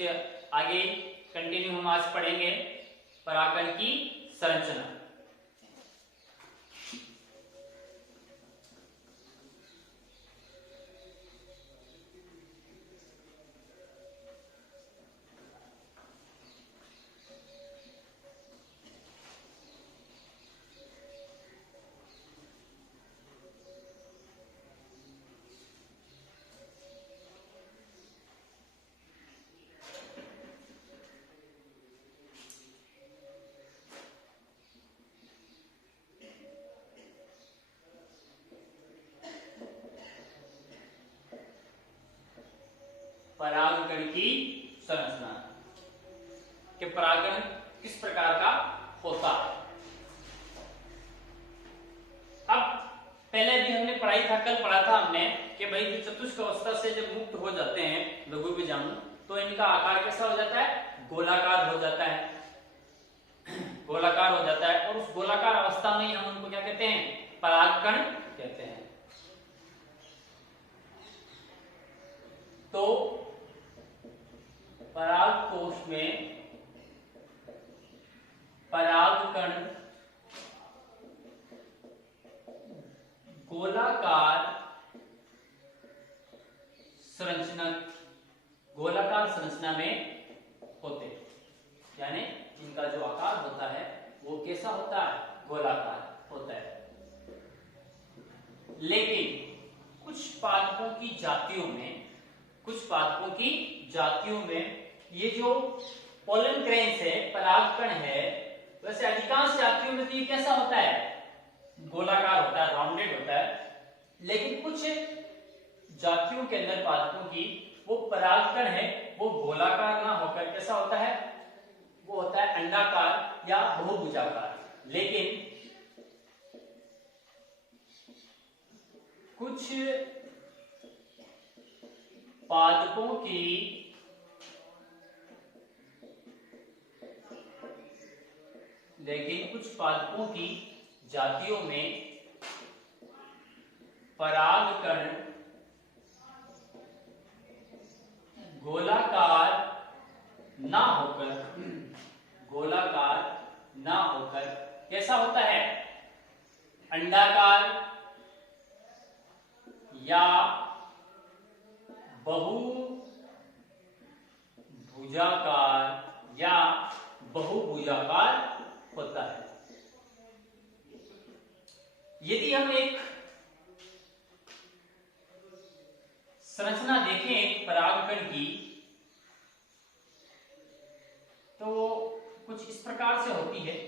उसके आगे कंटिन्यू हम आज पढ़ेंगे परागकण की संरचना। परागकण की संरचना कि परागण किस प्रकार का होता है। अब पहले भी हमने पढ़ाई था, कल पढ़ा था हमने कि भाई चतुष्क अवस्था से जब मुक्त हो जाते हैं लघु बीजाणु तो इनका आकार कैसा हो जाता है, गोलाकार हो जाता है, गोलाकार हो जाता है। और उस गोलाकार अवस्था में हम उनको क्या कहते हैं, परागकण कहते हैं। तो परागकोश में परागकण गोलाकार संरचना में होते हैं, यानी इनका जो आकार होता है वो कैसा होता है, गोलाकार होता है। लेकिन कुछ पादपों की जातियों में ये जो पोलन ग्रेन्स है, परागकण है, वैसे अधिकांश जातियों में तो ये कैसा होता है, गोलाकार होता है, राउंडेड होता है। लेकिन कुछ जातियों के अंदर पादपों की वो परागकण है वो गोलाकार ना होकर कैसा होता है, वो होता है अंडाकार या बहुभुजाकार। लेकिन कुछ पादपों की जातियों में परागकण गोलाकार ना होकर कैसा होता है, अंडाकार या बहुभुजाकार होता है। यदि हम एक संरचना देखें परागकण की तो कुछ इस प्रकार से होती है।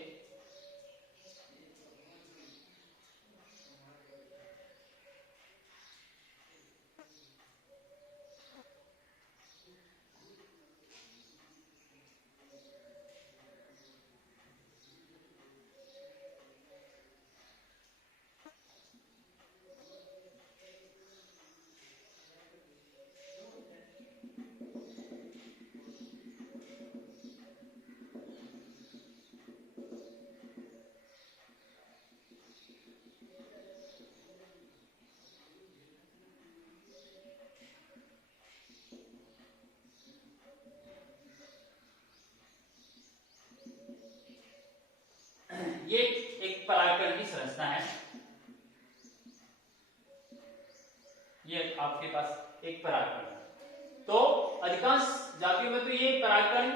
ये एक परागकण की संरचना है। ये आपके पास एक परागकण है। तो अधिकांश जातियों में तो ये परागकण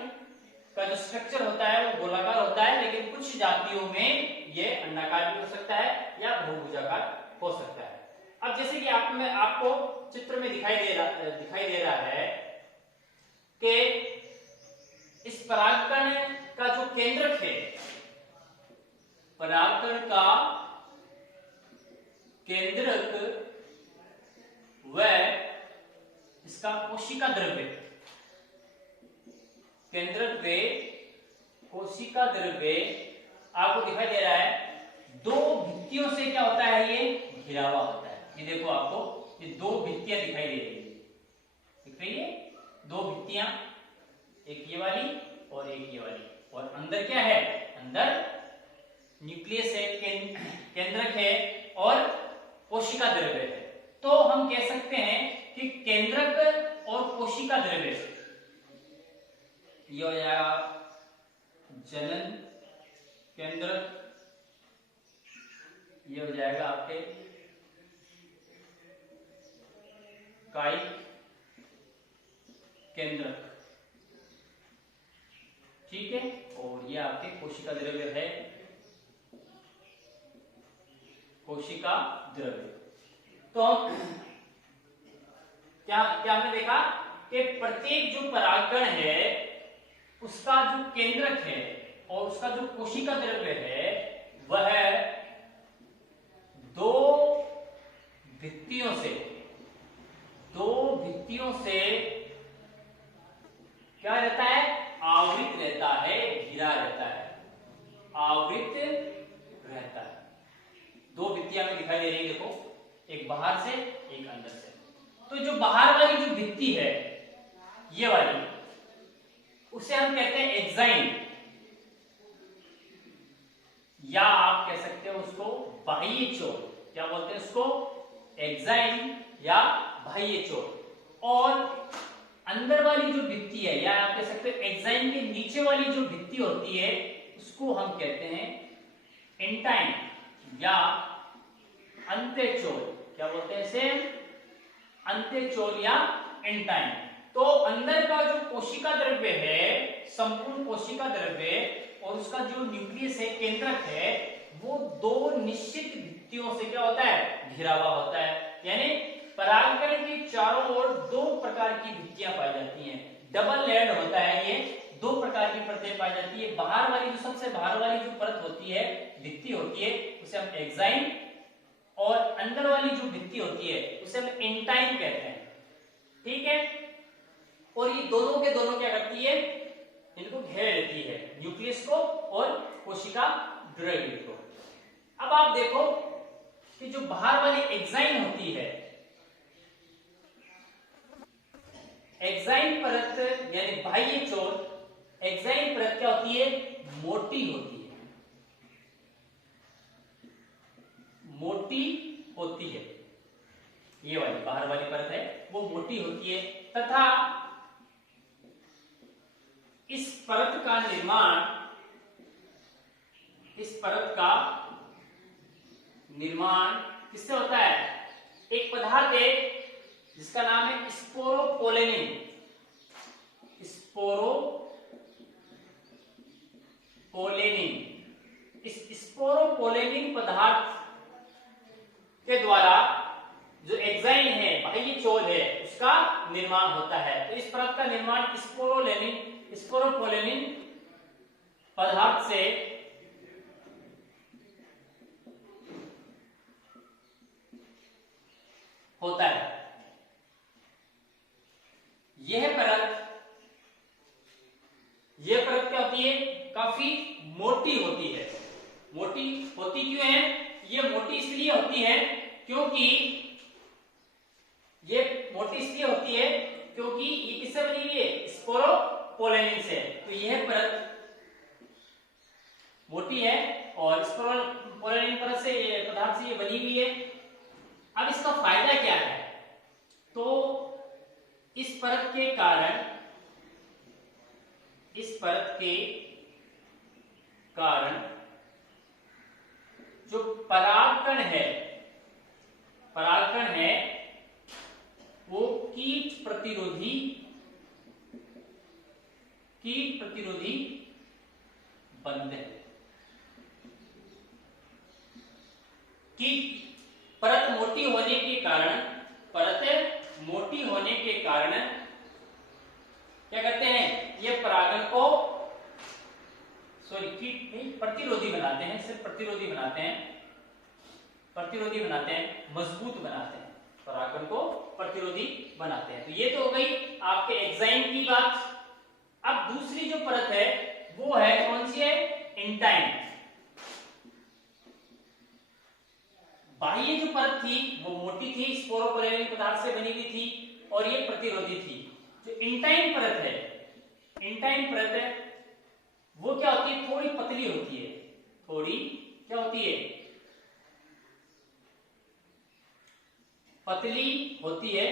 का जो स्ट्रक्चर होता है वो गोलाकार होता है, लेकिन कुछ जातियों में ये अंडाकार भी हो सकता है या बहुभुजाकार हो सकता है। अब जैसे कि आपको चित्र में दिखाई दे रहा है कि इस परागकण का जो केंद्रक है, परागकण का केंद्रक व इसका कोशिका द्रव्य, केंद्रक व कोशिका द्रव्य आपको दिखाई दे रहा है। दो भित्तियों से क्या होता है, ये घिरा हुआ होता है। ये देखो आपको ये दो भित्तियां दिखाई दे रही है, दिख रही है, दो भित्तियां, एक ये वाली और एक ये वाली। और अंदर क्या है, अंदर न्यूक्लियस है, केंद्रक है और कोशिका द्रव्य है। तो हम कह सकते हैं कि केंद्रक और कोशिका द्रव्य ये हो जाएगा जनन केंद्र, ये हो जाएगा आपके कायिक केंद्र, ठीक है। और ये आपके कोशिका द्रव्य है, कोशिका द्रव्य। तो क्या क्या हमने देखा कि प्रत्येक जो परागकण है उसका जो केंद्रक है और उसका जो कोशिका द्रव्य है वह दो भित्तियों से क्या रहता है, आवृत रहता है, घिरा रहता है, आवृत रहता है। दो भित्तियां में दिखाई दे रही है, देखो, एक बाहर से एक अंदर से। तो जो बाहर वाली जो भित्ति है ये वाली, उसे हम कहते हैं एक्साइन, या आप कह सकते हो उसको बाह्य चोल। क्या बोलते हैं उसको, एक्साइन या बाह्य चोल। और अंदर वाली जो भित्ति है, या आप कह सकते हो एक्साइन के नीचे वाली जो भित्ति होती है उसको हम कहते हैं इंटाइन या अंत्यचोल। क्या बोलते हैं इसे, अंत्यचोल या इंटाइन। तो अंदर का जो कोशिका द्रव्य है, संपूर्ण कोशिका द्रव्य और उसका जो न्यूक्लियस है, केंद्रक है, वो दो निश्चित भित्तियों से क्या होता है, घिरा हुआ होता है। यानी परागकण के चारों ओर दो प्रकार की भित्तियां पाई जाती हैं, डबल लेयर्ड होता है ये, दो प्रकार की परतें पाई जाती है। बाहर वाली जो सबसे बाहर वाली जो परत होती है, भित्ति होती है, उसे हम एक्साइन, और अंदर वाली जो भित्ति होती है उसे हम इंटाइन कहते हैं, ठीक है। और ये दोनों के दोनों क्या करती है, इनको घेर लेती है, न्यूक्लियस को और कोशिका द्रव्य को। अब आप देखो कि जो बाहर वाली एक्साइन होती है, एक्साइन परत यानी बाह्य चोल, एक्साइन परत क्या होती है, मोटी होती है, मोटी होती है। ये वाली बाहर वाली परत है वो मोटी होती है, तथा इस परत का निर्माण किससे होता है, एक पदार्थ है जिसका नाम है स्पोरोपोलेनिन। इस स्पोरोपोलेनिन पदार्थ के द्वारा जो एक्साइन है, बाह्य चोल है, उसका निर्माण होता है। तो इस परत का निर्माण स्पोरोपोलेनिन पदार्थ से होता है। यह परत क्या होती है, काफी मोटी होती है। मोटी होती क्यों है, ये मोटी इसलिए होती है क्योंकि ये किससे बनी हुई है, स्पोरोपोलेनिन से। तो यह परत मोटी है और स्पोरोपोलेनिन परत से, पदार्थ से ये बनी हुई है। अब इसका फायदा क्या है, तो इस परत के कारण जो परागकण है वो कीट प्रतिरोधी बनते हैं। कि परत मोटी होने के कारण क्या करते हैं, ये परागण को कीट नहीं, प्रतिरोधी बनाते हैं, सिर्फ प्रतिरोधी बनाते हैं, मजबूत बनाते हैं, परागण को प्रतिरोधी बनाते हैं। तो ये तो हो गई आपके एक्साइन की बात। अब दूसरी जो परत है वो है कौन सी है, इंटाइन। बाह्य जो परत थी वो मोटी थी, स्पोरोपोलेनिन पदार्थ से बनी हुई थी और ये प्रतिरोधी थी। जो इंटाइन परत है वो क्या होती है, थोड़ी पतली होती है, पतली होती है,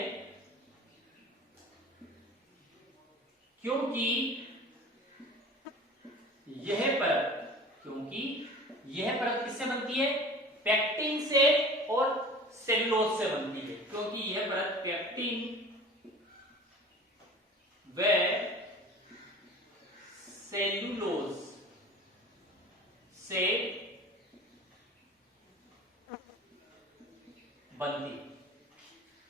क्योंकि सेल्यूलोज से बनती है, क्योंकि यह परत पेक्टिन व सेल्यूलोज से बनती है।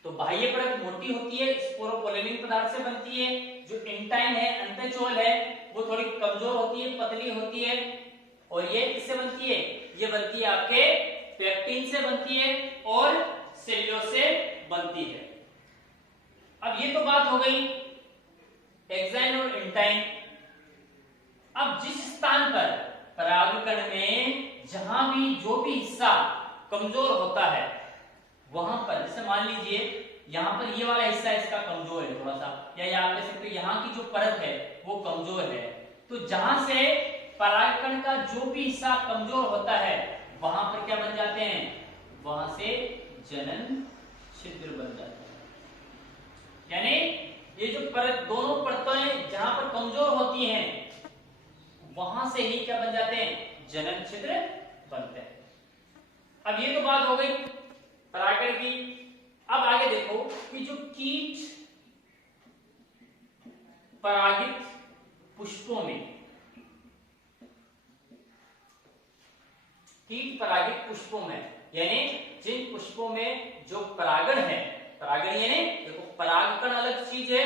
तो बाह्य परत मोटी होती है, स्पोरोपोलेनिक पदार्थ से बनती है। जो इंटाइन है, अंतःचोल है, वो थोड़ी कमजोर होती है, पतली होती है। और ये किससे बनती है? ये बनती है आपके पेक्टिन से बनती है और सेल्यूलोज से बनती है। अब ये तो बात हो गई एक्साइन और इंटाइन। अब जिस स्थान पर परागकण में जहां भी जो भी हिस्सा कमजोर होता है, वहां पर जैसे मान लीजिए यहाँ पर ये वाला हिस्सा इसका कमजोर है थोड़ा सा, या आप कह सकते हो यहाँ की जो परत है वो कमजोर है, तो जहां से परागकण का जो भी हिस्सा कमजोर होता है वहां पर क्या बन जाते हैं? वहां से जनन छिद्र बन जाते हैं। यानी ये जो परत, दोनों परतें जहां पर कमजोर होती हैं वहां से ही क्या बन जाते हैं? जनन छिद्र बनते हैं। अब ये तो बात हो गई परागकण की। अब आगे देखो कि जो कीट परागित पुष्पों में, कीट परागित पुष्पों में यानी जिन पुष्पों में जो परागण है, परागण यानी देखो परागकण अलग चीज है,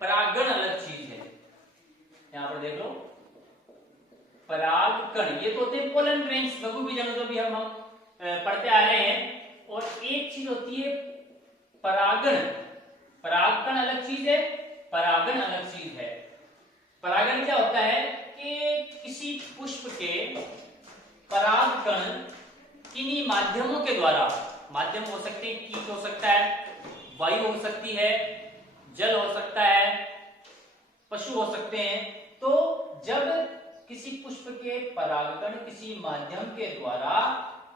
परागण अलग चीज है। यहां पर देख लो परागकण, ये तो होते हैं पोलन ग्रेन्स, लघु बीजाणु जो भी हम पढ़ते आ रहे हैं। और एक चीज होती है परागण, परागकण अलग चीज है, परागण अलग चीज है। परागण क्या होता है कि किसी पुष्प के परागकण किन्हीं माध्यमों के द्वारा, माध्यम हो सकते हैं, कीट हो सकता है, वायु हो सकती है, जल हो सकता है, पशु हो सकते हैं। तो जब किसी पुष्प के परागकण किसी माध्यम के द्वारा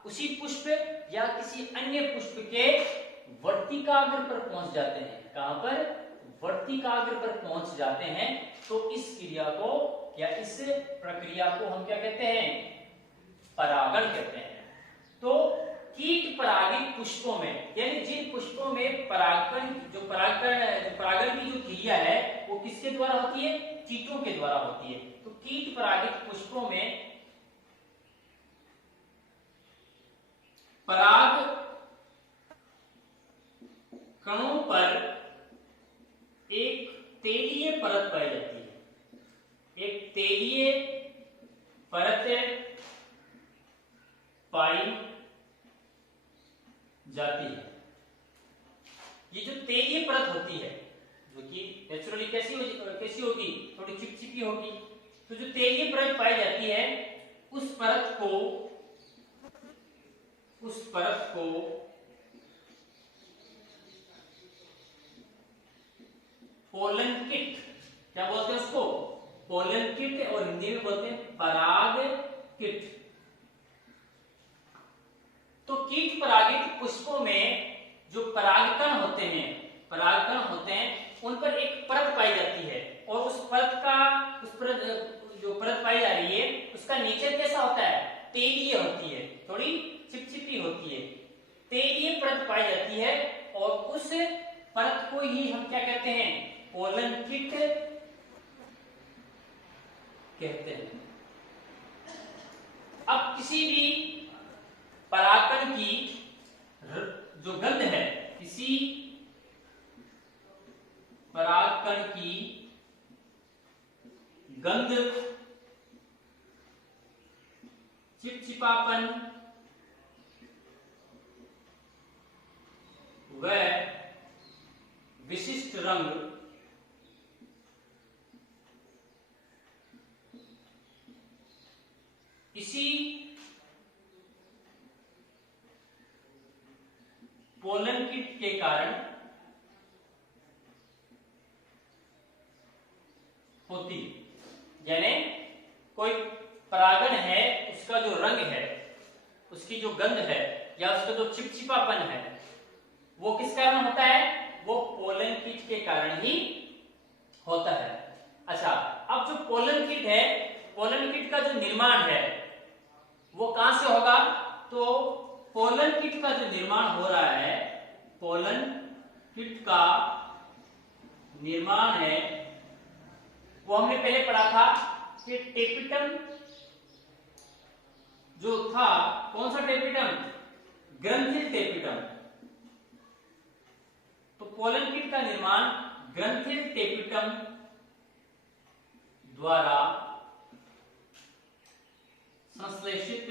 उसी पुष्प या किसी अन्य पुष्प के वर्तिकाग्र पर पहुंच जाते हैं, कहां पर? वर्तिकाग्र पर पहुंच जाते हैं, तो इस क्रिया को या इस प्रक्रिया को हम क्या कहते हैं? परागण कहते हैं। तो कीट परागित पुष्पों में यानी जिन पुष्पों में परागकण, जो परागण की जो क्रिया है वो किसके द्वारा होती है? कीटों के द्वारा होती है। तो कीट परागित पुष्पों में पराग कणों पर एक तेलीय परत पाई जाती है, एक तेलीय परत पाई जाती है। ये जो तेलीय परत होती है, जो कि नेचुरली कैसी होगी? थोड़ी चिपचिपी होगी। तो जो तेलीय परत पाई जाती है उस परत को पोलन किट, क्या बोलते हैं उसको? पोलन किट, और हिंदी में बोलते हैं पराग किट। तो कीट परागित पुष्पों में जो परागकण होते हैं उन पर एक परत पाई जाती है, और उस परत जो परत पाई जा रही है उसका नेचर कैसा होता है? तेलीय होती है, थोड़ी चिपचिपी होती है, तेलीय परत पाई जाती है। और उस परत को ही हम क्या कहते हैं? पोलन किट कहते हैं। अब किसी भी परागकण की जो गंध है, किसी परागकण की गंध, चिपचिपापन व विशिष्ट रंग इसी पोलन किट के कारण होती है। यानी कोई परागण है, उसका जो रंग है, उसकी जो गंध है, या उसका जो चिपचिपापन है, वो किस कारण होता है? वो पोलन किट के कारण ही होता है। अच्छा, अब जो पोलन किट है, पोलन किट का जो निर्माण है वो कहां से होगा? तो पोलन किट का जो निर्माण हो रहा है, पोलन किट का निर्माण है, वो हमने पहले पढ़ा था कि टेपिटम जो था, कौन सा टेपिटम? ग्रंथिल टेपिटम। तो पोलन किट का निर्माण ग्रंथिल टेपिटम द्वारा संश्लेषित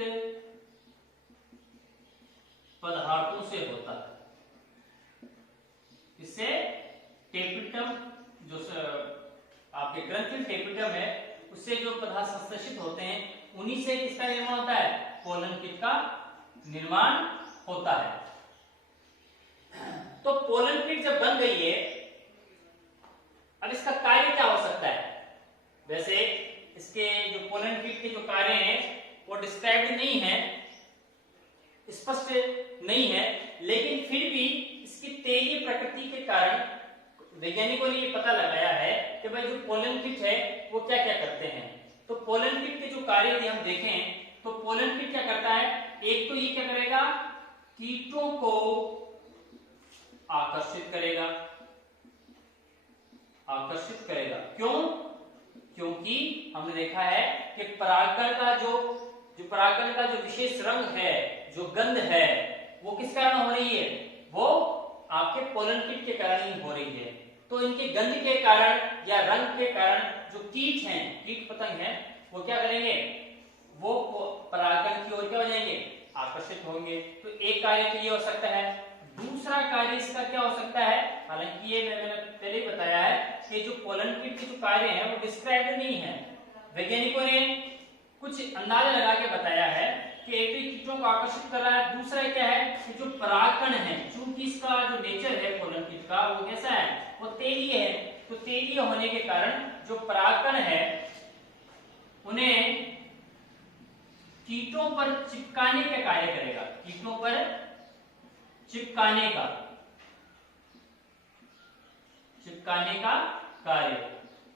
पदार्थों से होता है। इससे टेपिटम जो आपके ग्रंथिल टेपिटम है, उससे जो पदार्थ संश्लेषित होते हैं, उन्हीं से किसका निर्माण होता है? पोलन किट का निर्माण होता है। तो पोलन किट जब बन गई है, अब इसका कार्य क्या हो सकता है? वैसे इसके जो पोलन किट के जो कार्य हैं वो डिस्क्राइब्ड नहीं है, स्पष्ट नहीं है, लेकिन फिर भी इसकी तेलीय प्रकृति के कारण वैज्ञानिकों ने ये पता लगाया है कि भाई जो पोलन किट है वो क्या क्या करते हैं। तो पोलन किट के जो कार्य यदि हम देखें तो पोलन किट क्या करता है? एक तो ये क्या करेगा? कीटों को आकर्षित करेगा। आकर्षित करेगा क्यों? क्योंकि हमने देखा है कि परागकण का जो विशेष रंग है, जो गंध है, वो किस कारण हो रही है? वो आपके पोलन किट के कारण ही हो रही है। तो इनके गंध के कारण या रंग के कारण जो कीट हैं, कीट पतंग हैं, वो क्या करेंगे? वो परागकण की ओर क्या हो जाएंगे? आकर्षित होंगे। तो एक कार्य तो ये हो सकता है। दूसरा कार्य इसका क्या हो सकता है? हालांकि ये मैंने पहले ही बताया है कि जो पोलन किट के जो कार्य हैं वो डिस्क्राइब्ड नहीं है। वैज्ञानिकों ने कुछ अंदाजा लगा के बताया है कि एक तो कीटों को आकर्षित कर रहा है, दूसरा क्या है कि जो परागकण है, चूंकि इसका जो नेचर है पोलन किट का वो कैसा है? वो तेलीय है। तो तेलीय होने के कारण जो परागकण है उन्हें कीटों पर चिपकाने का कार्य करेगा। कीटों पर चिपकाने का कार्य।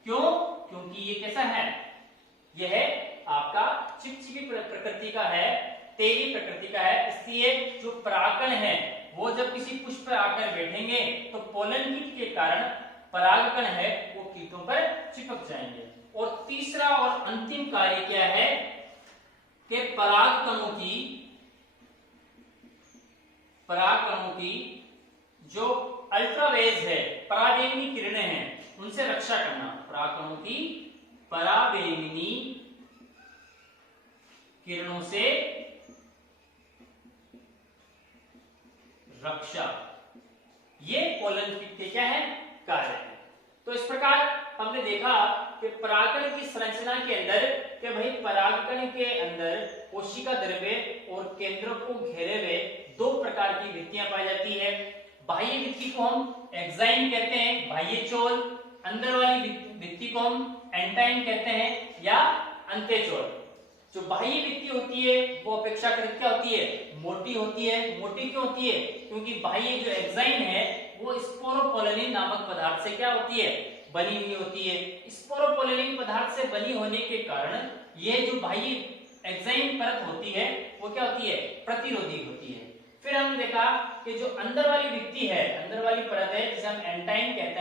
क्यों? क्योंकि ये कैसा है? यह आपका चिपचिपी प्रकृति का है, तेली प्रकृति का है। इसलिए जो परागकण है वो जब किसी पुष्प पर आकर बैठेंगे तो पोलन किट के कारण परागकण है वो कीटों पर चिपक जाएंगे। और तीसरा और अंतिम कार्य क्या है कि परागकणों की जो अल्ट्रावेज है, पराबैंगनी किरणें हैं, उनसे रक्षा करना। परागकणों की पराबैंगनी किरणों से रक्षा, ये पोलन किट के क्या है? कार्य है। तो इस प्रकार हमने देखा कि परागकण की संरचना के अंदर कि भाई परागकण के अंदर कोशिका द्रव्य और केंद्र को घेरे हुए दो प्रकार की भित्तियां पाई जाती है। बाह्य भित्ति को हम एक्साइन कहते हैं, बाह्य चोल। अंदर वाली भित्ति को हम एंटाइन कहते हैं या अंत्यचोल। जो बाह्य भित्ति होती है वो अपेक्षाकृत क्या होती है? मोटी होती है। मोटी क्यों होती है? क्योंकि बाह्य जो एक्साइन है वो स्पोरोपोलेनिन नामक पदार्थ से क्या होती है? बनी हुई होती है। स्पोरोपोलेनिन पदार्थ से बनी होने के कारण यह जो बाह्य एक्साइन परत होती है वो क्या होती है? प्रतिरोधी होती है। फिर हमने देखा कि जो अंदर वाली भित्ति है, अंदर वाली परत है, जिसे हम एंटाइन कहते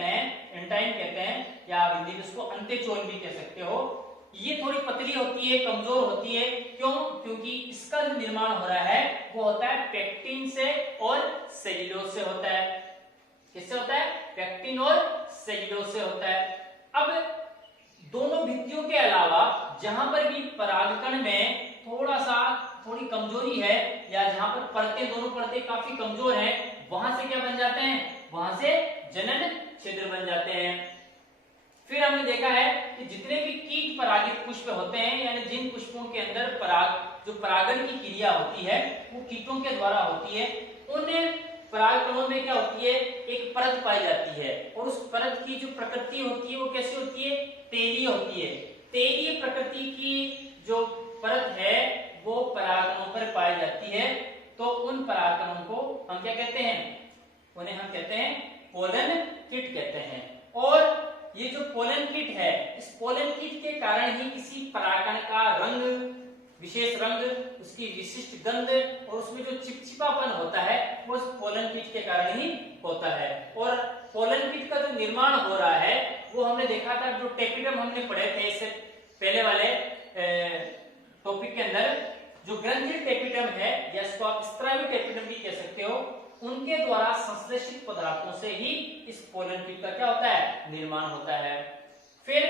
हैं या हिंदी में इसको अंत्यचोल भी कह सकते हो, ये थोड़ी पतली होती है, कमजोर होती है। क्यों? क्योंकि इसका जो निर्माण हो रहा है वो होता है पेक्टिन से और सेल्यूलोज से होता है। किससे होता है? पेक्टिन और सेल्यूलोज से होता है। अब दोनों भित्तियों के अलावा जहां पर भी परागकण में थोड़ी कमजोरी है या जहां पर परतें, दोनों परतें काफी कमजोर हैं, वहां से क्या बन जाते हैं? वहां से जनन छिद्र बन जाते हैं। फिर हमने देखा है कि जितने भी कीट परागित पुष्प होते हैं, यानी जिन पुष्पों के अंदर परागन की क्रिया होती है वो कीटों के द्वारा होती है, उन परागकणों में क्या होती है? एक परत पाई जाती है। और उस परत की जो प्रकृति होती है वो कैसी होती है? तेलीय होती है। तेलीय प्रकृति की जो परत है वो परागकणों पर पाई जाती है। तो उन परागकणों को हम क्या कहते हैं? उन्हें हम कहते हैं पोलन किट कहते हैं। और ये जो पोलन किट है, इस पोलन किट के कारण ही किसी परागकण का रंग, विशेष रंग, उसकी विशिष्ट गंध और उसमें जो चिपचिपापन होता है वो उस पोलन कीट के कारण ही होता है। और पोलन कीट का जो निर्माण हो रहा है वो हमने देखा था, जो टेपिडम हमने पढ़े थे इससे पहले वाले टॉपिक के अंदर, जो ग्रंथिल टेपिडम है या इसको आप स्त्रावी टेपिडम भी कह सकते हो, उनके द्वारा संश्लेषित पदार्थों से ही इस पोलन कीट का क्या होता है, निर्माण होता है। फिर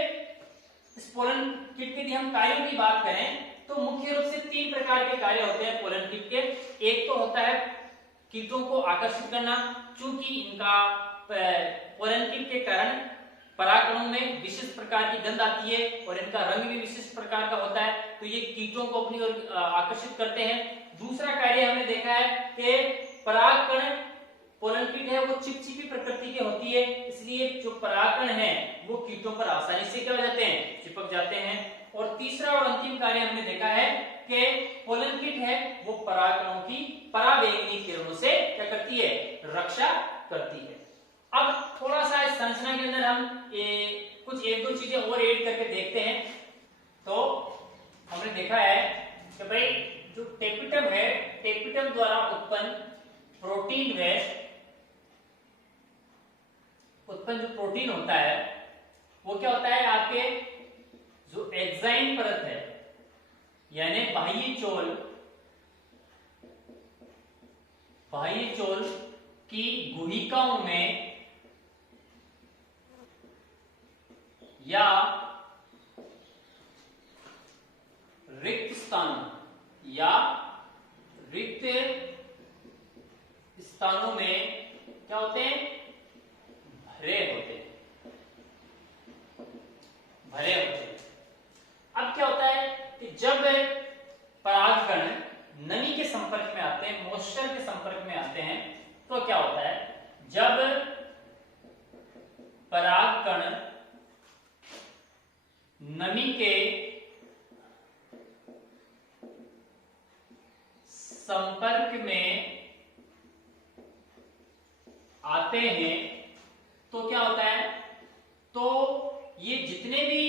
इस पोलन कीट के यदि हम कार्यों की बात करें तो मुख्य रूप से 3 प्रकार के कार्य होते हैं पोलन कीट के। एक तो होता है कीटों को आकर्षित करना, चूंकि इनका पोलन कीट के कारण परागकणों में विशिष्ट प्रकार की गंध आती है और इनका रंग भी विशिष्ट प्रकार का होता है, तो ये कीटों को अपनी ओर आकर्षित करते हैं। दूसरा कार्य हमने देखा है कि परागकण, पोलन कीट है वो चिपचिपी प्रकृति की होती है, इसलिए जो परागकण है वो कीटों पर आसानी से क्या हो जाते हैं, चिपक जाते हैं। और तीसरा और अंतिम कार्य हमने देखा है कि पोलन कीट है वो परागकणों की पराबैंगनी किरणों से क्या करती है, रक्षा करती है। अब थोड़ा सा इस संरचना के अंदर हम कुछ 1-2 चीजें और ऐड करके देखते हैं। तो हमने देखा है कि भाई जो टेपिटम है, टेपिटम द्वारा उत्पन्न प्रोटीन है, उत्पन्न जो प्रोटीन होता है वो क्या होता है, आपके जो एंजाइम परत है यानी बाह्य चोल की गुहिकाओं में या रिक्त स्थानों में क्या होते हैं, भरे होते हैं। अब क्या होता है कि जब परागकण नमी के संपर्क में आते हैं, मॉइस्चर के संपर्क में आते हैं, तो क्या होता है, जब परागकण नमी के संपर्क में आते हैं तो क्या होता है, तो ये जितने भी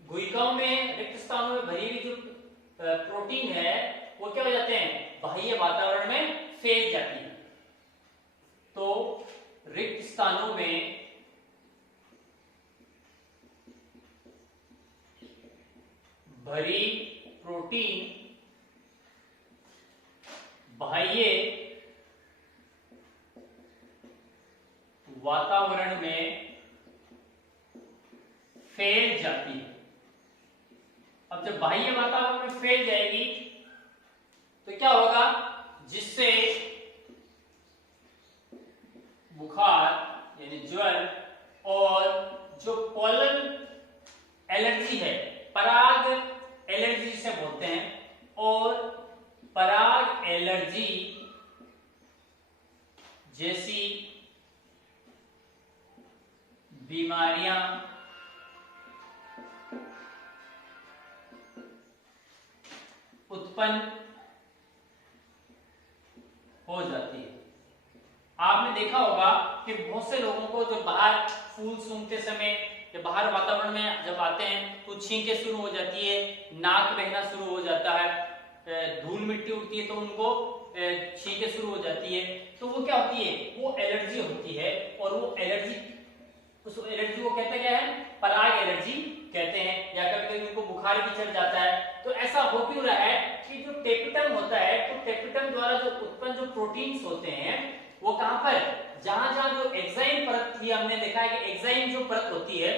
गुहिकाओं में, रिक्त स्थानों में भरी हुई जो प्रोटीन है वो क्या हो जाते हैं, बाह्य वातावरण में फैल जाती है। तो रिक्त स्थानों में भरी प्रोटीन बाह्य वातावरण में फैल जाती है। अब जब बाह्य वातावरण में फैल जाएगी तो क्या होगा, जिससे बुखार यानी ज्वर और जो पोलन एलर्जी है, पराग एलर्जी जिसे बोलते हैं, और पराग एलर्जी जैसी बीमारियां उत्पन्न हो जाती है। आपने देखा होगा कि बहुत से लोगों को जो बाहर फूल सूंघते समय या बाहर वातावरण में जब आते हैं तो छींकें शुरू हो जाती है, नाक बहना शुरू हो जाता है, धूल मिट्टी उड़ती है तो उनको छींकें शुरू हो जाती है। तो वो क्या होती है, वो एलर्जी होती है, और वो एलर्जी, उस एलर्जी को कहते क्या है, पराग एलर्जी कहते हैं, या कभी कभी उनको बुखार भी चढ़ जाता है। तो ऐसा हो क्यों रहा है कि जो टेपिटम होता है, तो टेपिटम द्वारा जो उत्पन्न जो प्रोटीन्स होते हैं वो कहां पर, जहां जहां जो एंजाइम परत थी, हमने देखा है कि एंजाइम जो परत होती है,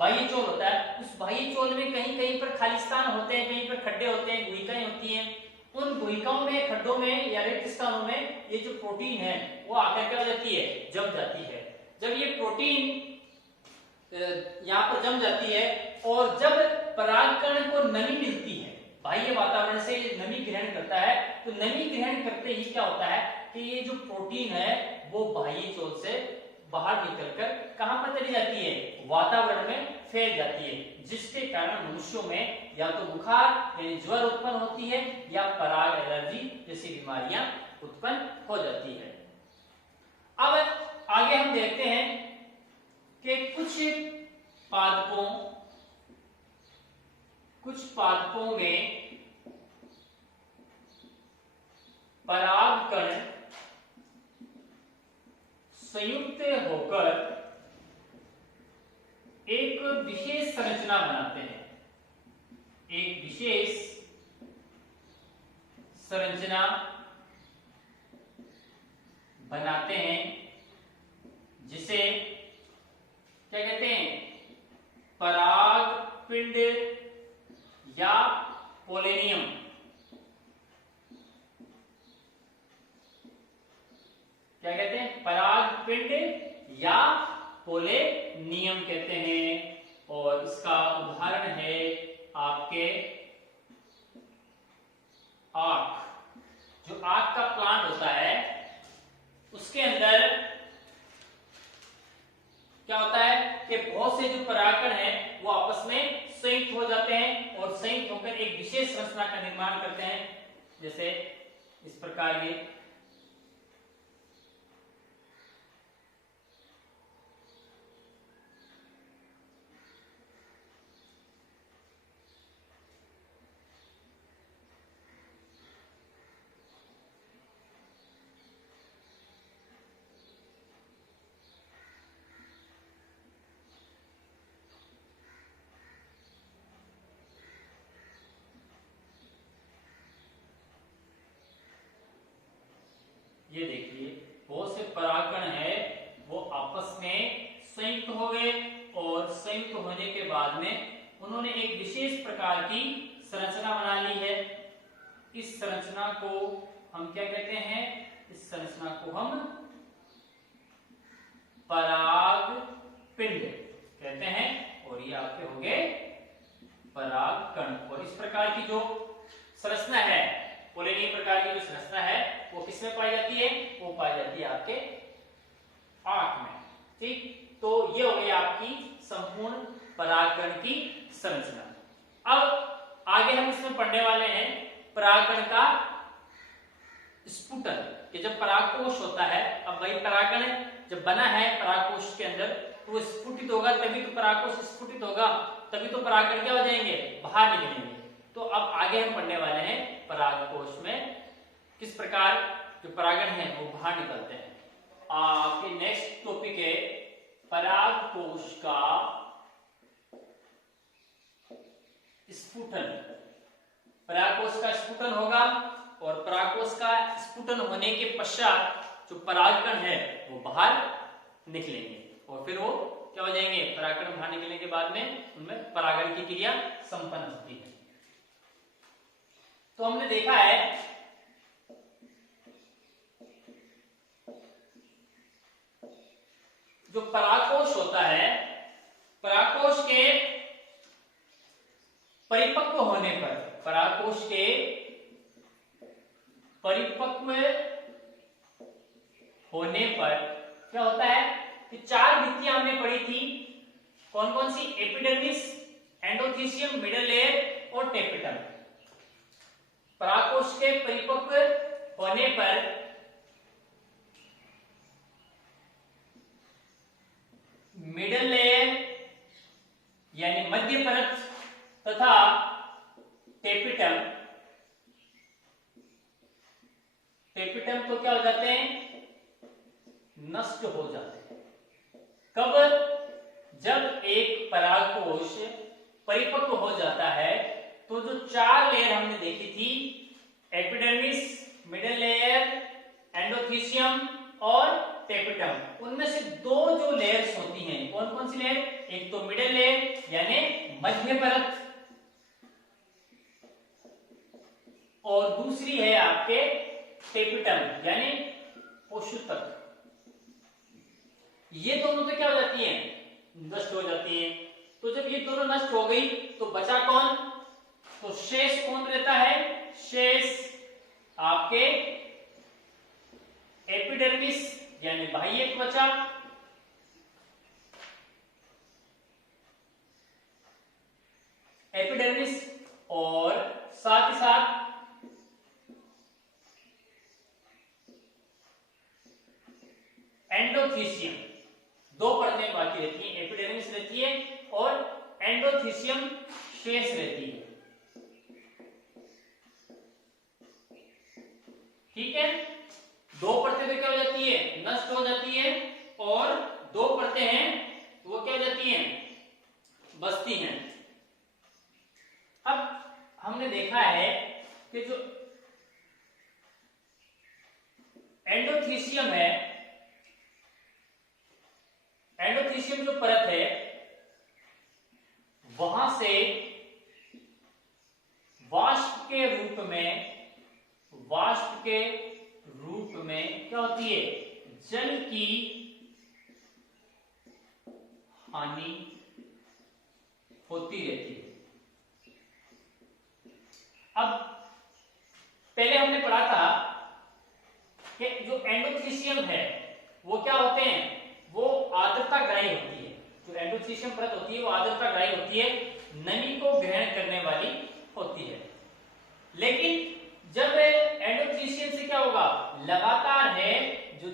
बाह्य चोल होता है, उस बाह्य चोल में कहीं कहीं पर खाली स्थान होते हैं, कहीं पर खड्डे होते हैं, गुहिकाएं होती हैं। उन गुहिकाओं में, खड्डों में या रिक्त स्थानों में ये जो प्रोटीन है वो आकर क्या हो जाती है, जम जाती है। जब ये प्रोटीन यहाँ पर जम जाती है और जब परागकण को नमी मिलती है, बाह्य वातावरण से नमी ग्रहण करता है, तो नमी ग्रहण करते ही क्या होता है कि ये जो प्रोटीन है वो बाह्य चोल से बाहर निकलकर कहां पर चली जाती है, वातावरण में फैल जाती है, जिसके कारण मनुष्यों में या तो बुखार यानी ज्वर उत्पन्न होती है या पराग एलर्जी जैसी बीमारियां उत्पन्न हो जाती है। अब आगे हम देखते हैं कुछ पादपों शाखाओं में परागकण संयुक्त होकर एक विशेष संरचना बनाते हैं, एक विशेष संरचना बनाते हैं जिसे क्या कहते हैं, परागपिंड या पोलेनियम। क्या कहते हैं, परागपिंड या पोलेनियम कहते हैं। और इसका उदाहरण है आपके आक। जो आक का प्लांट होता है उसके अंदर क्या होता है कि बहुत से जो परागकण हैं वो आपस में संयुक्त हो जाते हैं और संयुक्त होकर एक विशेष संरचना का निर्माण करते हैं, जैसे इस प्रकार ये। ये देखिए बहुत से परागकण है वो आपस में संयुक्त हो गए और संयुक्त होने के बाद में उन्होंने एक विशेष प्रकार की संरचना बना ली है। इस संरचना को हम क्या कहते हैं, इस संरचना को हम परागपिंड कहते हैं। और ये आपके हो गए परागकण। और इस प्रकार की जो संरचना है, पोलेनियम प्रकार की जो संरचना है वो किसमें पाई जाती है, वो पाई जाती है आपके आंख में। ठीक, तो ये हो गई आपकी संपूर्ण परागकण की संरचना। अब आगे हम इसमें पढ़ने वाले हैं परागकण का स्फुटन। कि जब परागकोश होता है, अब वही परागकण जब बना है परागकोश के अंदर तो वो स्फुटित होगा, तभी तो परागकोश स्फुटित होगा, तभी तो परागकण क्या हो जाएंगे, बाहर निकलेंगे। तो अब आगे हम पढ़ने वाले हैं परागकोश में किस प्रकार जो परागण है वो बाहर निकलते हैं। आपके नेक्स्ट टॉपिक है परागकोश का स्फुटन। परागकोश का स्फुटन होगा और परागकोश का स्फुटन होने के पश्चात जो परागकण है वो बाहर निकलेंगे और फिर वो क्या हो जाएंगे, परागकण बाहर निकलने के बाद में उनमें परागण की क्रिया संपन्न होती है। तो हमने देखा है जो परागकोश होता है, परागकोश के परिपक्व होने पर, परागकोश के परिपक्व होने पर क्या होता है कि चार भित्तियां हमने पढ़ी थी। कौन कौन सी, एपिडर्मिस, एंडोथीसियम, मिडल लेयर और टेपिटम। परागकोश के परिपक्व होने पर मिडल लेयर यानी मध्य परत तथा टेपिटम, टेपिटम तो क्या हो जाते हैं, नष्ट हो जाते हैं। कब, जब एक परागकोश परिपक्व हो जाता है तो जो चार लेयर हमने देखी थी, एपिडर्मिस, मिडल लेयर, एंडोथीसियम और टेपिटम, उनमें से दो जो लेयर्स होती हैं, कौन कौन सी लेयर, एक तो मिडल लेयर यानी मध्य परत और दूसरी है आपके टेपिटम यानी पोषक। ये दोनों तो क्या हो जाती हैं, नष्ट हो जाती हैं। तो जब ये दोनों नष्ट हो गई तो बचा कौन, तो शेष कौन रहता है, शेष आपके एपिडर्मिस यानी बाह्य त्वचा, एपिडर्मिस और साथ ही साथ एंडोथीसियम। दो परतें बाकी रहती हैं, एपिडर्मिस रहती है और एंडोथीसियम शेष रहती है। ठीक है, दो परतें तो क्या हो जाती है, नष्ट हो जाती है, और दो परतें हैं वो क्या हो जाती हैं, बचती हैं। अब हमने देखा है कि जो एंडोथीसियम है, एंडोथीसियम जो परत है वहां से वाष्प के रूप में क्या होती है, जल की हानि होती रहती है। अब पहले हमने पढ़ा था कि जो एंडोथीसियम है वो क्या होते हैं, वो आर्द्रता ग्राही होती है। जो एंडोथीसियम परत होती है वो आर्द्रता ग्राही होती है, नमी को ग्रहण करने वाली होती है। लेकिन जब एंडोथीसियम से क्या होगा, लगातार है जो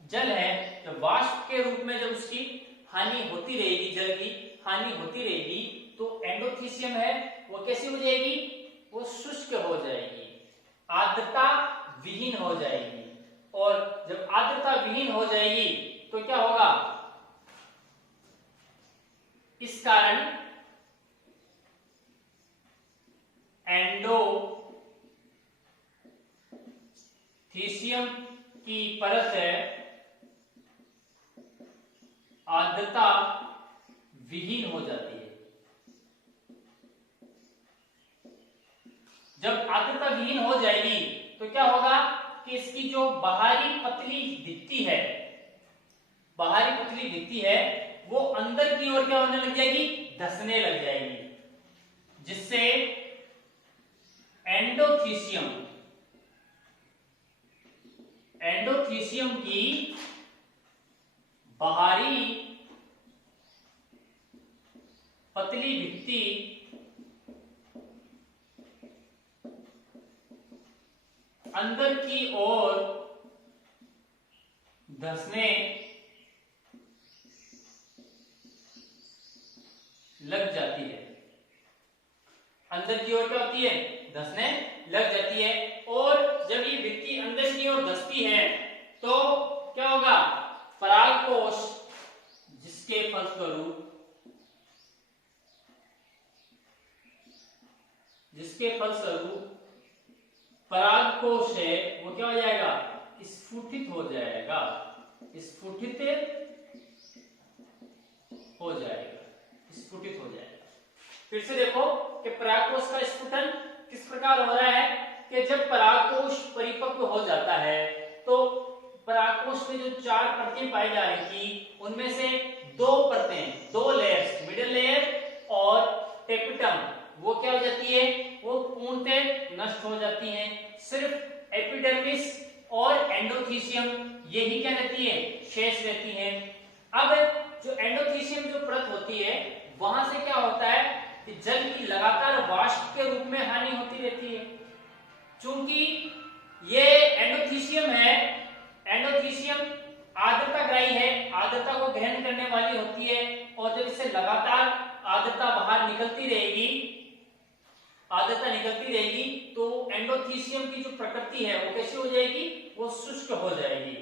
जल है, जब वाष्प के रूप में जब उसकी हानि होती रहेगी, जल की हानि होती रहेगी, तो एंडोथीसियम है वो कैसी हो जाएगी, वो शुष्क हो जाएगी, आर्द्रता विहीन हो जाएगी। और जब आर्द्रता विहीन हो जाएगी तो क्या होगा, इस कारण एंडोथीसियम की परत है आर्द्रता विहीन हो जाती है। जब आर्द्रता विहीन हो जाएगी तो क्या होगा कि इसकी जो बाहरी पतली भित्ति है, वो अंदर की ओर क्या होने लग जाएगी, धंसने लग जाएगी, जिससे एंडोथीसियम की बाहरी पतली भित्ति अंदर की ओर धंसने लग जाती है। अंदर की ओर क्या होती है, धंसने लग जाती है। और जब ये भित्ति अंदर की ओर धंसती है तो क्या होगा, परागकोश जिसके फलस्वरूप परागकोश है वो क्या हो जाएगा, स्फुटित हो जाएगा, स्फुटित हो जाएगा। फिर से देखो कि परागकोश का स्फुटन किस प्रकार हो रहा है कि जब परागकोश परिपक्व हो जाता है तो परागकोश में जो चार परतें पाई जा रही थी उनमें से दो परतें, दो लेयर्स, मिडिल लेयर और टेपिटम, वो क्या हो जाती है, वो पूर्णतः नष्ट हो जाती हैं। सिर्फ एपिडर्मिस और एंडोथीसियम यही क्या रहती है, शेष रहती हैं। अब जो एंडोथीसियम जो परत होती है वहां से क्या होता है कि जल की लगातार वाष्प के रूप में हानि होती रहती है। चूंकि ये एंडोथीसियम है, एंडोथीसियम आर्द्रताग्राही है, आर्द्रता को ग्रहण करने वाली होती है, और जब इससे लगातार आर्द्रता बाहर निकलती रहेगी, तो एंडोथीसियम की जो प्रकृति है वो कैसी हो जाएगी, वो शुष्क हो जाएगी।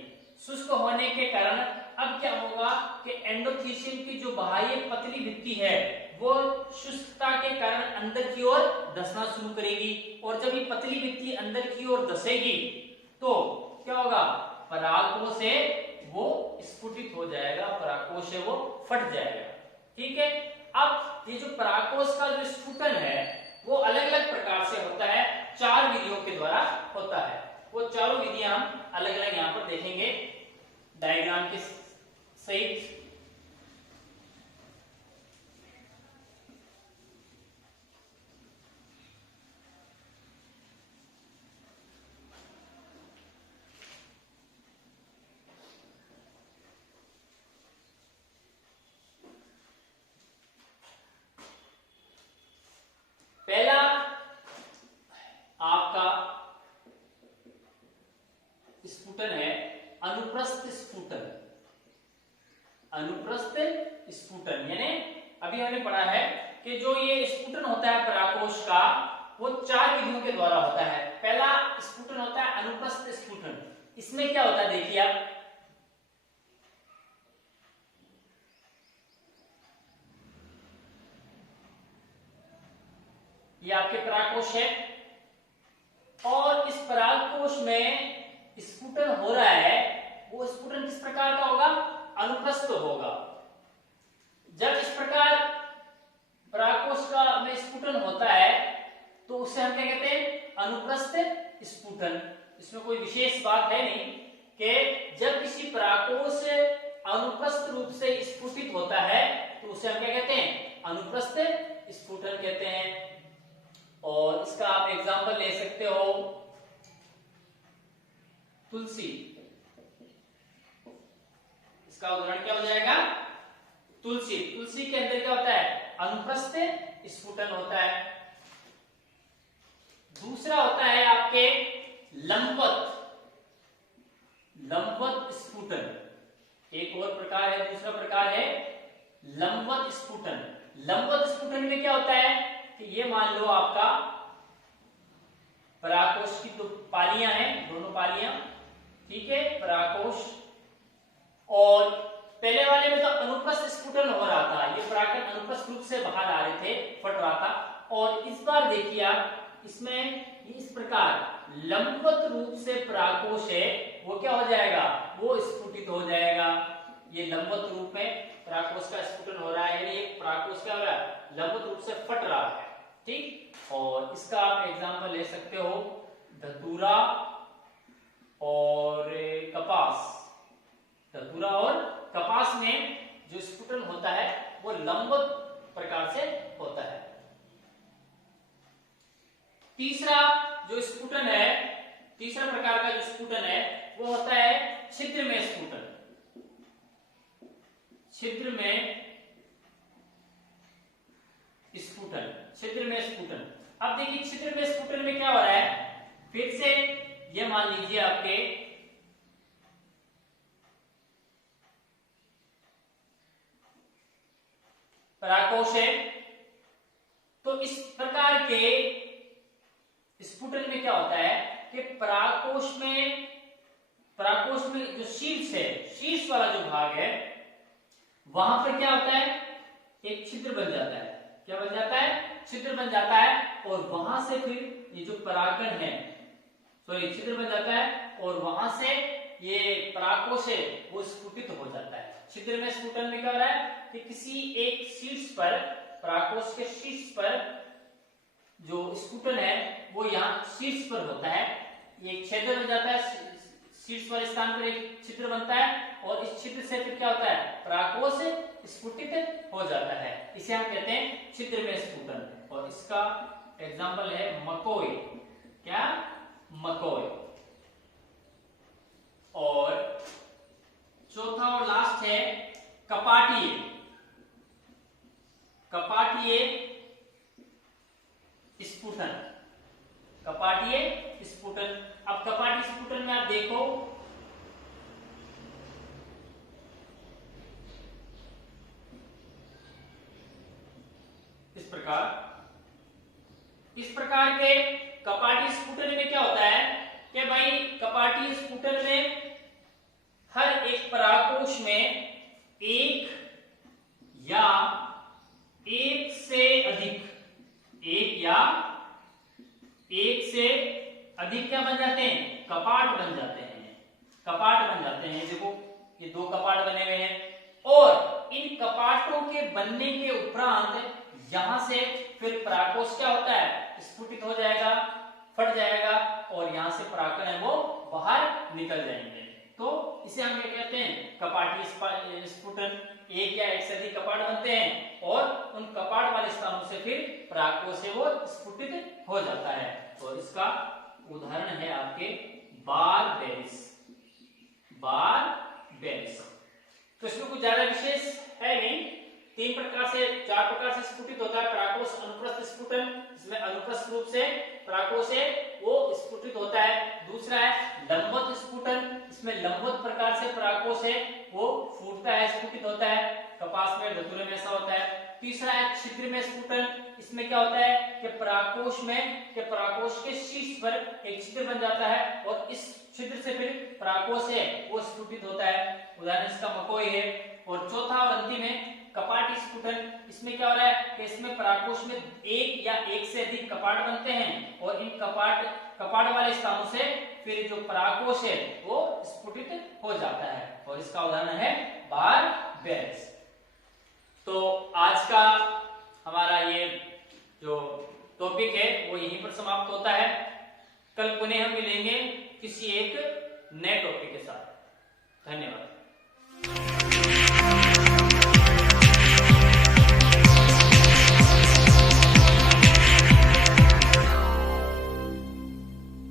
शुष्क होने के कारण अब क्या होगा कि एंडोथीसियम की जो बाह्य पतली भित्ति है वो शुष्कता के कारण अंदर की ओर धंसना शुरू करेगी, और जब ये पतली भित्ति अंदर की ओर धंसेगी तो क्या होगा, परागकोश है वो स्फुटित हो जाएगा, परागकोश है वो फट जाएगा। ठीक है, अब ये जो परागकोश का जो स्फुटन है वो अलग अलग प्रकार से होता है, चार विधियों के द्वारा होता है। वो चारों विधियां हम अलग अलग यहां पर देखेंगे डायग्राम के सहित। पहला आपका स्फुटन है अनुप्रस्थ स्फुटन। अनुप्रस्थ स्फुटन यानी अभी हमने पढ़ा है कि जो ये स्फुटन होता है परागकोश का वो चार विधियों के द्वारा होता है। पहला स्फुटन होता है अनुप्रस्थ स्फुटन। इसमें क्या होता है देखिए आप, ये आपके परागकोश है और इस परागकोश में स्फुटन हो रहा है, वो स्फुटन किस प्रकार का होगा, अनुप्रस्थ होगा। जब इस प्रकार परागकोश का में स्फुटन होता है तो उसे हम क्या कहते हैं, अनुप्रस्थ स्फुटन। इसमें कोई विशेष बात है नहीं कि जब किसी परागकोश अनुप्रस्थ रूप से स्फुटित होता है तो उसे हम क्या कहते हैं, अनुप्रस्थ स्फुटन कहते हैं। और इसका आप एग्जांपल ले सकते हो तुलसी, इसका उदाहरण क्या हो जाएगा, तुलसी। तुलसी के अंदर क्या होता है, अनुप्रस्थ स्फुटन होता है। दूसरा होता है आपके लंबवत स्फुटन, एक और प्रकार है, दूसरा प्रकार है लंबवत स्फुटन। लंबवत स्फुटन में क्या होता है कि ये मान लो आपका परागकोश की दो पालियां हैं, दोनों पालियां, ठीक है, परागकोश, और पहले वाले में तो अनुप्रस्थ स्फुटन हो रहा था, ये परागकण अनुप्रस्थ रूप से बाहर आ रहे थे, फट रहा था। और इस बार देखिए आप, इसमें इस प्रकार लंबवत रूप से परागकोश है, वो क्या हो जाएगा, वो स्फुटित हो जाएगा। ये लंबवत रूप में परागकोश का स्फुटन हो रहा है, यानी ये परागकोश क्या हो रहा है, लंबवत रूप से फट रहा है, ठीक। और इसका आप एग्जांपल ले सकते हो धतूरा और कपास। धतूरा और कपास में जो स्फुटन होता है वो लंबवत प्रकार से होता है। तीसरा जो स्फुटन है, तीसरा प्रकार का जो स्फुटन है वो होता है छिद्र में स्फुटन। छिद्र में स्फुटन, छिद्र में स्फुटन। अब देखिए छिद्र में स्फुटन में क्या हो रहा है, फिर से ये मान लीजिए आपके परागकोश है, तो इस प्रकार के स्फुटन में क्या होता है कि परागकोश में जो शीर्ष है, शीर्ष वाला जो भाग है, वहां पर क्या होता है, एक छिद्र बन जाता है। क्या बन जाता है, छिद्र बन जाता है, और वहां से फिर ये जो परागकण है, सॉरी छिद्र बन जाता है, और वहां से ये परागकोश है वो स्फुटित हो जाता है। छिद्र में स्फुटन में क्या हो रहा है कि किसी एक शीर्ष पर, परागकोश के शीर्ष पर जो स्फुटन है वो यहाँ शीर्ष पर होता है, एक छिद्र बन जाता है, शीर्ष वाले स्थान पर एक छिद्र बनता है, और इस छिद्र से फिर क्या होता है, परागकोश स्फुटित हो जाता है। इसे हम कहते हैं छिद्र में स्फुटन। और इसका एग्जांपल है मकोई। क्या, मकोई। और चौथा और लास्ट है कपाटीय। कपाटीय स्फुटन, कपाटीय स्फुटन। अब कपाटीय स्फुटन में आप देखो, इस प्रकार के कपाटीय स्फुटन में क्या होता है कि भाई कपाटीय स्फुटन में हर एक परागकोश में एक या एक से अधिक क्या बन जाते हैं, कपाट बन जाते हैं, कपाट बन जाते हैं। देखो ये दो कपाट बने हुए हैं, और इन कपाटों के बनने के उपरांत यहां से फिर परागकोश क्या होता है, स्फुटित हो जाएगा, फट जाएगा, और यहां से परागकण है वो बाहर निकल जाएंगे। तो इसे हम क्या कहते हैं, कपाटीय स्फुटन। एक या एक से अधिक कपाट बनते हैं, और उन कपाट वाले स्थानों से फिर परागकोश से वो स्फुटित हो जाता है। तो इसका उदाहरण है आपके बारबेरिस। तो इसमें कुछ ज्यादा विशेष है नहीं, चार प्रकार से स्फुटित होता है परागकोश। अनुप्रस्थ स्फुटन, जिसमें अनुप्रस्थ रूप से परागकोश है वो स्फुटित होता है। दूसरा है लंबवत स्फुटन, इसमें लंबवत प्रकार से परागकोश है वो फूटता है, स्फुटित होता है। कपास में, धतूरे में ऐसा होता है। तीसरा है छिद्र में स्फुटन, इसमें क्या होता है कि परागकोश के शीर्ष पर एक छिद्र बन जाता है और इस छिद्र से फिर परागकोश है वो स्फुटित होता है। उदाहरण इसका मकोई है। और चौथा और अंतिम है कपाट स्फुटन, इसमें क्या हो रहा है कि इसमें परागकोश में एक या एक से अधिक कपाट बनते हैं और इन कपाट वाले स्थानों से फिर जो परागकोश है वो स्फुटित हो जाता है। और इसका उदाहरण है बारबेरेस। तो आज का हमारा ये जो टॉपिक है वो यहीं पर समाप्त होता है। कल पुनः हम मिलेंगे किसी एक नए टॉपिक के साथ। धन्यवाद।